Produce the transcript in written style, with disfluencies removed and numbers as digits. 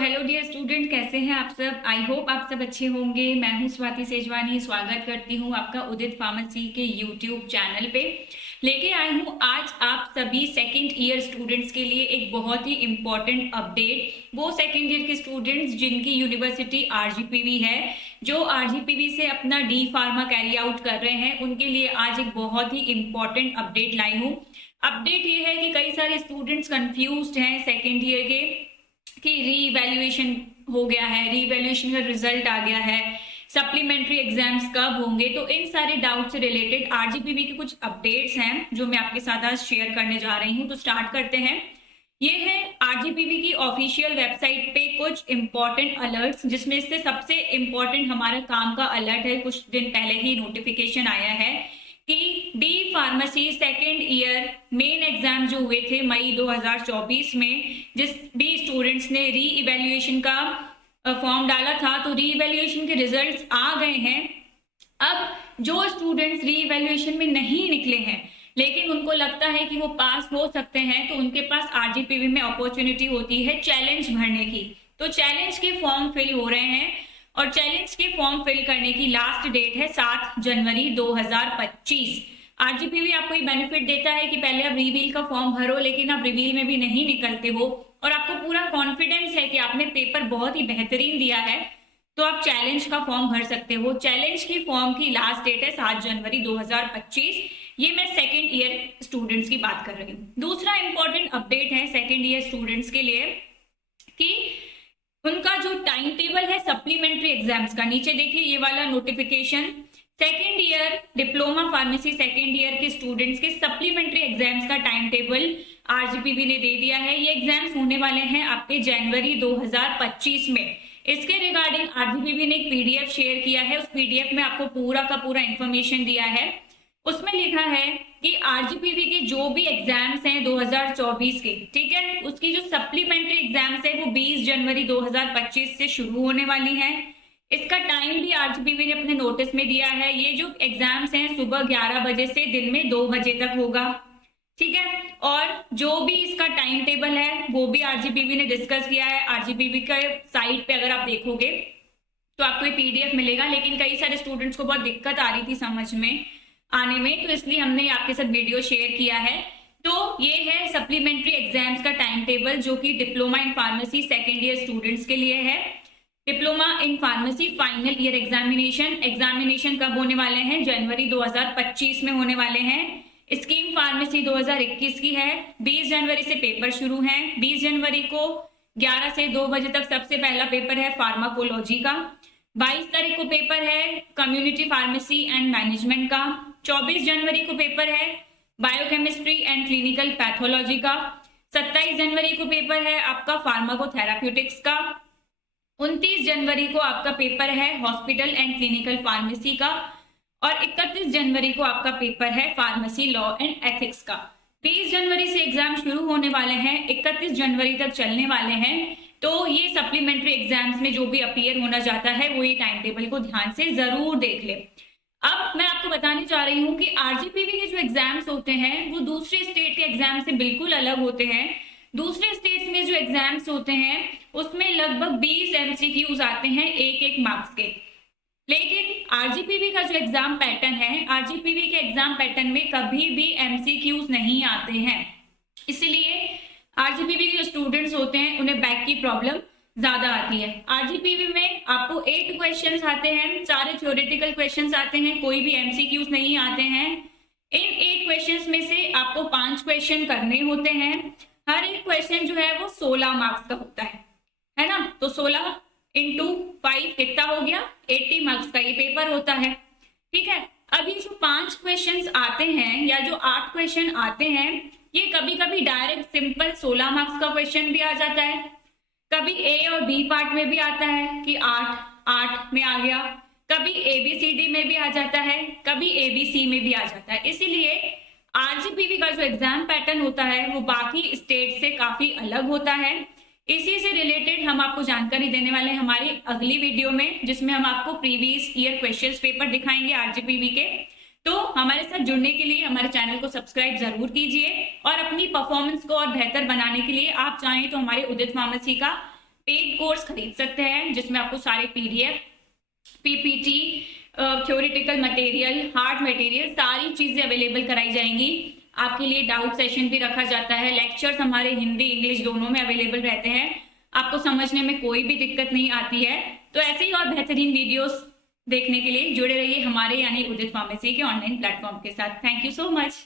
Hello dear student, कैसे हैं आप सब। आई होप आप सब अच्छे होंगे। मैं हूं स्वाति सेजवानी, स्वागत करती हूं आपका उदित फार्मेसी के यूट्यूब चैनल पे। लेके आई हूं आज आप सभी सेकंड ईयर स्टूडेंट्स के लिए एक बहुत ही इम्पॉर्टेंट अपडेट। वो सेकंड ईयर के स्टूडेंट्स जिनकी यूनिवर्सिटी आरजीपीवी है, जो आरजीपीवी से अपना डी फार्मा कैरी आउट कर रहे हैं, उनके लिए आज एक बहुत ही इम्पॉर्टेंट अपडेट लाई हूँ। अपडेट ये है कि कई सारे स्टूडेंट्स कंफ्यूज्ड हैं सेकेंड ईयर के कि रीवैल्यूएशन हो गया है, रीवैल्यूएशन का रिजल्ट आ गया है, सप्लीमेंट्री एग्जाम्स कब होंगे। तो इन सारे डाउट से रिलेटेड आरजीपीवी के कुछ अपडेट्स हैं जो मैं आपके साथ आज शेयर करने जा रही हूं। तो स्टार्ट करते हैं। ये है आरजीपीवी की ऑफिशियल वेबसाइट पे कुछ इंपॉर्टेंट अलर्ट्स, जिसमें से सबसे इंपॉर्टेंट हमारा काम का अलर्ट है। कुछ दिन पहले ही नोटिफिकेशन आया है कि D pharmacy second year main exam जो हुए थे मई 2024 में, जिस भी स्टूडेंट्स ने री इवेल्युएशन का फॉर्म डाला था, तो री इवेल्युएशन के रिजल्ट्स आ गए हैं। अब जो स्टूडेंट्स री इवेल्युएशन में नहीं निकले हैं लेकिन उनको लगता है कि वो पास हो सकते हैं, तो उनके पास आरजीपीवी में अपॉर्चुनिटी होती है चैलेंज भरने की। तो चैलेंज के फॉर्म फिल हो रहे हैं और चैलेंज के फॉर्म फिल करने की लास्ट डेट है 7 जनवरी 2025। आरजीपीवी आपको ये बेनिफिट देता है कि पहले आप रिवील का फॉर्म भरो, लेकिन आप रिवील में भी नहीं निकलते हो और आपको पूरा कॉन्फिडेंस है कि आपने पेपर बहुत ही बेहतरीन दिया है, तो आप चैलेंज का फॉर्म भर सकते हो। चैलेंज की फॉर्म की लास्ट डेट है 7 जनवरी 2025। ये मैं सेकेंड ईयर स्टूडेंट्स की बात कर रही हूँ। दूसरा इंपॉर्टेंट अपडेट है सेकेंड ईयर स्टूडेंट्स के लिए कि उनका जो टाइम टेबल है सप्लीमेंट्री एग्जाम्स का, नीचे देखिए ये वाला notification, second year diploma pharmacy second year के स्टूडेंट्स के सप्लीमेंट्री एग्जाम्स का टाइम टेबल आरजीपीवी ने दे दिया है। ये एग्जाम्स होने वाले हैं आपके जनवरी 2025 में। इसके रिगार्डिंग आरजीपीवी ने एक पीडीएफ शेयर किया है। उस पीडीएफ में आपको पूरा का पूरा इंफॉर्मेशन दिया है। उसमें लिखा है कि आरजीपीवी के जो भी एग्जाम्स हैं 2024 के, ठीक है, उसकी जो सप्लीमेंट्री एग्जाम्स है वो 20 जनवरी 2025 से शुरू होने वाली हैं। इसका टाइम भी आरजीपीवी ने अपने नोटिस में दिया है। ये जो एग्जाम्स हैं सुबह 11 बजे से दिन में 2 बजे तक होगा, ठीक है। और जो भी इसका टाइम टेबल है वो भी आरजीपीवी ने डिस्कस किया है। आरजीपीवी के साइट पे अगर आप देखोगे तो आपको ये पीडीएफ मिलेगा, लेकिन कई सारे स्टूडेंट्स को बहुत दिक्कत आ रही थी समझ में आने में, तो इसलिए हमने आपके साथ वीडियो शेयर किया है। तो ये है सप्लीमेंट्री एग्जाम्स का टाइम टेबल जो कि diploma in pharmacy second year students के लिए है। Diploma in pharmacy final year examination कब होने वाले हैं? जनवरी 2025 में होने वाले हैं। स्कीम फार्मेसी 2021 की है। 20 जनवरी से पेपर शुरू हैं। 20 जनवरी को 11 से 2 बजे तक सबसे पहला पेपर है फार्माकोलॉजी का। 22 तारीख को पेपर है कम्युनिटी फार्मेसी एंड मैनेजमेंट का। 24 जनवरी को पेपर है बायोकेमिस्ट्री एंड क्लिनिकल पैथोलॉजी का। 27 जनवरी को पेपर है आपका फार्माकोथेराप्यूटिक्स का। 29 जनवरी को आपका पेपर है हॉस्पिटल एंड क्लिनिकल फार्मेसी का। और 31 जनवरी को आपका पेपर है फार्मेसी लॉ एंड एथिक्स का। 20 जनवरी से एग्जाम शुरू होने वाले हैं, 31 जनवरी तक चलने वाले हैं। तो ये सप्लीमेंट्री एग्जाम्स में जो भी अपीयर होना चाहता है वो ये टाइम टेबल को ध्यान से जरूर देख ले। अब मैं आपको बताने जा रही हूँ कि आरजीपीवी के जो एग्जाम्स होते हैं वो दूसरे स्टेट के एग्जाम से बिल्कुल अलग होते हैं। दूसरे स्टेट्स में जो एग्जाम्स होते हैं उसमें लगभग 20 एमसीक्यूज आते हैं एक मार्क्स के, लेकिन आरजीपीवी का जो एग्जाम पैटर्न है, आरजीपीवी के एग्जाम पैटर्न में कभी भी एमसीक्यूज नहीं आते हैं। इसलिए आरजीपीवी के जो स्टूडेंट्स होते हैं उन्हें बैक की प्रॉब्लम ज्यादा आती है। आरजीपीवी में आपको 8 क्वेश्चंस आते हैं, सारे थ्योरेटिकल क्वेश्चंस आते हैं, कोई भी एमसीक्यूज नहीं आते हैं। इन 8 क्वेश्चंस में से आपको 5 क्वेश्चन करने होते हैं। हर एक क्वेश्चन जो है वो 16 मार्क्स का होता है ना। तो 16 इंटू 5 कितना हो गया? 80 मार्क्स का ये पेपर होता है, ठीक है। अब ये जो 5 क्वेश्चंस आते हैं या जो 8 क्वेश्चन आते हैं, ये कभी कभी डायरेक्ट सिंपल 16 मार्क्स का क्वेश्चन भी आ जाता है, कभी ए और बी पार्ट में भी आता है कि 8 में आ गया, कभी एबीसीडी में भी आ जाता है, कभी एबीसी में भी आ जाता है। इसीलिए आरजीपीवी का जो एग्जाम पैटर्न होता है वो बाकी स्टेट से काफी अलग होता है। इसी से रिलेटेड हम आपको जानकारी देने वाले हैं हमारी अगली वीडियो में, जिसमें हम आपको प्रीवियस ईयर क्वेश्चंस पेपर दिखाएंगे आरजीपीवी के। तो हमारे साथ जुड़ने के लिए हमारे चैनल को सब्सक्राइब जरूर कीजिए और अपनी परफॉर्मेंस को और बेहतर बनाने के लिए आप चाहें तो हमारे उदित फार्मेसी का पेड कोर्स खरीद सकते हैं जिसमें आपको सारे PDF, PPT, theoretical material, hard material, सारी चीज़ें अवेलेबल कराई जाएंगी। आपके लिए डाउट सेशन भी रखा जाता है। लेक्चर्स हमारे हिंदी इंग्लिश दोनों में अवेलेबल रहते हैं। आपको समझने में कोई भी दिक्कत नहीं आती है। तो ऐसे ही और बेहतरीन वीडियोस देखने के लिए जुड़े रहिए हमारे यानी उदित फार्मेसी के ऑनलाइन प्लेटफॉर्म के साथ। Thank you so much.